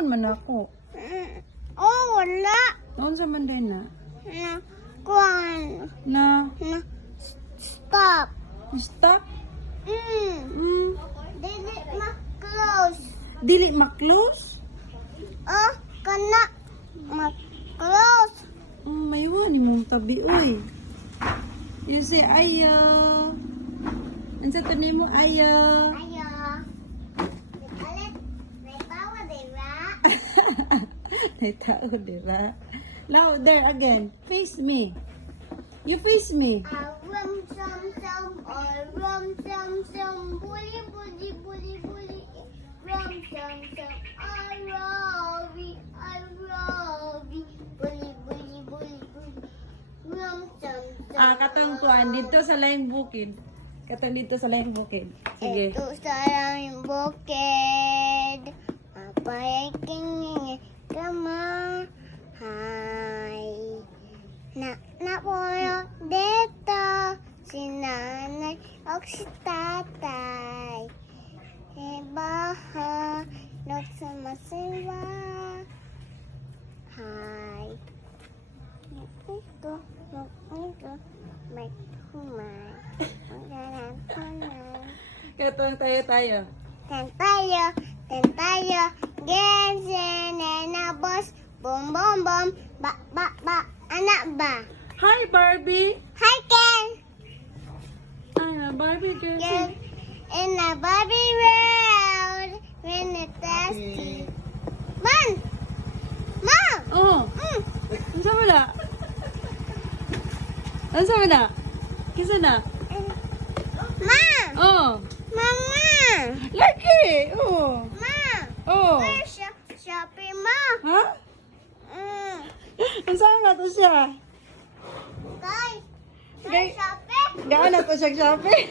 Kaon man ako. Oh, wala. Noon sa Mandena. Na, kuan. Na, Stop. stop. Mm. Dili ma-close. Dili ma-close. Oh, kana ma-close. Maywa ni mong tabi, oy. You say, ayo. Ano sa tunay mo, ayo. Ayo. Alit, may tawa, diba? May tao, diba? Now, there again. Face me. You face me. Rum sum sum or rum sum sum bully bully bully bully rum sum sum Robbie bully bully bully bully rum sum sum. Katong kuan dito sa laing bukid. Katong dito sa laing bukid. Sige. Ito sa lang bukid. Mapayaking kama. Hi. Na po dito si nanay o si tatay. Baha, nagsama-sama. Hi. Ito, may humay. Maganapunan. Katong tayo. Tentayo. Gensen na boss. Bom, bom, bom. Ba. Anak ba? Hi, Barbie. Hi, Ken. Ay, Barbie, Ken. girl. In a Barbie world. When it's tasty. Man! Ma! Oh. Ano sa wala? Ano sa wala? Kisa na? Ma! Oh. Mama! Laki. Oh. Ma! Oh. Where's Shopee, ma? Ha? Ang saan nga to siya? Guys! Guys. Shopee? Gaan na to siya, Shopee.